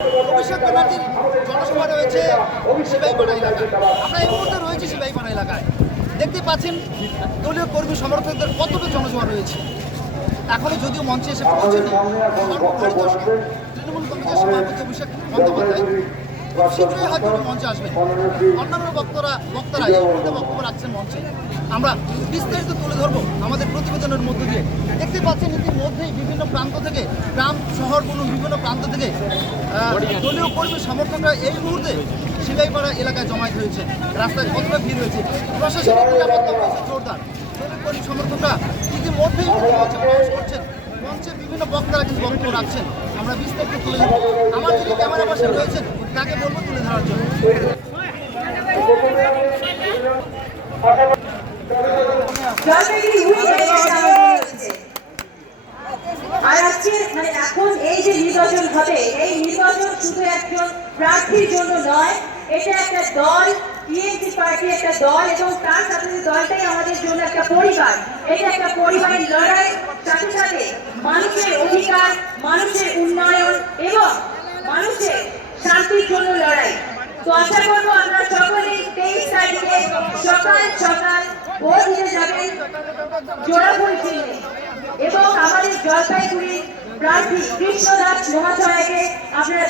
অভিষেক ব্যানার্জির জনসভা রয়েছে সিপাহীপাড়া এলাকায়। আমরা এই মুহূর্তে রয়েছি সিপাহীপাড়া এলাকায়। দেখতে পাচ্ছেন দলীয় কর্মী সমর্থকদের কতটা জনসভা রয়েছে। এখনো যদিও মঞ্চে এসে পৌঁছেনি তৃণমূল কংগ্রেসের সভাপতি অভিষেক বন্দ্যোপাধ্যায়, শীঘ্রই হয়তো মঞ্চে আসবেন। অন্যান্য বক্তারা এই মুহূর্তে বক্তব্য রাখছেন মঞ্চে। আমরা বিস্তারিত তুলে ধরবো আমাদের প্রতিবেদনের মধ্য দিয়ে। দেখতে পাচ্ছেন ইতিমধ্যেই বিভিন্ন প্রান্ত থেকে, গ্রাম শহর কোনো বিভিন্ন প্রান্ত থেকে দলীয় কর্মী সমর্থকরা এই মুহূর্তে সিপাহীপাড়া এলাকায় জমায়েত হয়েছে। রাস্তায় কতটা ভিড় হয়েছে, প্রশাসনিক নিরাপত্তা রয়েছে জোরদার। দলীয় কর্মী সমর্থকরা ইতিমধ্যেই প্রবেশ করছেন মঞ্চে, বিভিন্ন বক্তারা কিন্তু বক্তব্য রাখছেন। আমরা বিস্তারিত তুলে ধরবো। আমার যিনি ক্যামেরা পাশে রয়েছেন তাকে বলবো তুলে ধরার জন্য। আর আজকে এখন এই যে নির্বাচন হবে, এই নির্বাচন শুধু একজন প্রার্থীর জন্য নয়, এটা একটা দল, টিএমসি পার্টি একটা দল, এবং তার সাথে দলটাই আমাদের জন্য একটা পরিবার। এটা একটা পরিবারের লড়াই, সাথে সাথে মানুষের অধিকার, মানুষের উন্নয়ন এবং মানুষের শান্তির জন্য লড়াই। তো আশা করবো আমরা সকলেই 23 তারিখে সকাল সকাল ভোট দিতে যাবেন জোড়াফুল চিহ্নে, এবং আমাদের জলপাইগুড়ির প্রার্থী কৃষ্ণদাস মহাশয়কে আপনারা